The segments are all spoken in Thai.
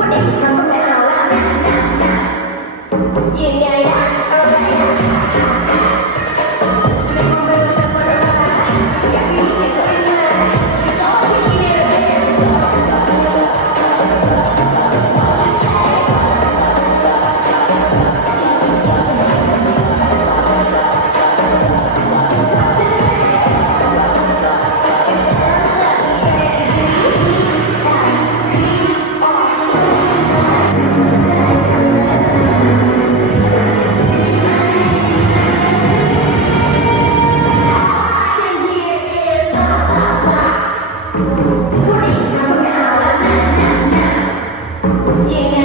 พูดอีกครั้งก็ไม่เอาละนะนะนะยังไงนะอะไรนะ ยั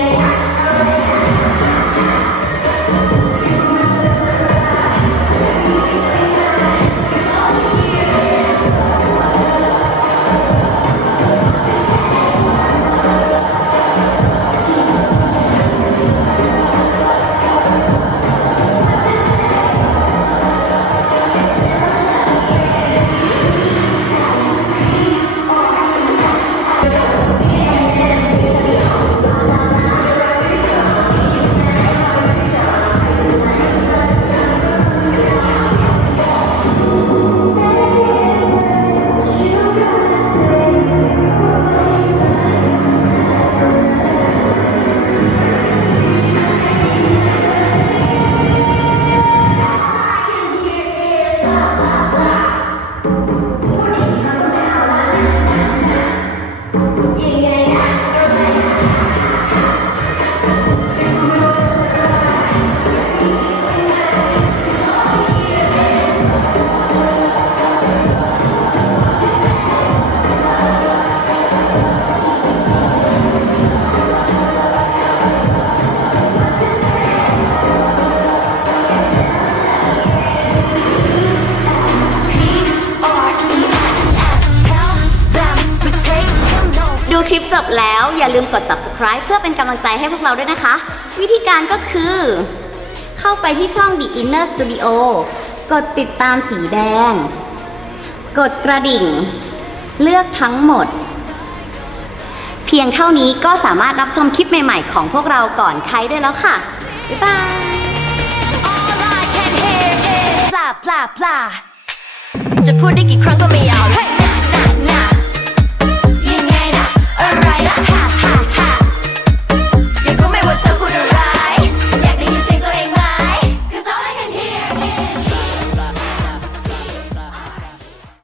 จบแล้วอย่าลืมกด subscribe เพื่อเป็นกำลังใจให้พวกเราด้วยนะคะ วิธีการก็คือ เข้าไปที่ช่อง The Inner Studio กดติดตามสีแดง กดกระดิ่ง เลือกทั้งหมด เพียงเท่านี้ก็สามารถรับชมคลิปใหม่ๆ ของพวกเราก่อนใครได้แล้วค่ะ บ๊ายบาย All I can hear is blah blah blah จะพูดได้กี่ครั้งก็ไม่เอา Hey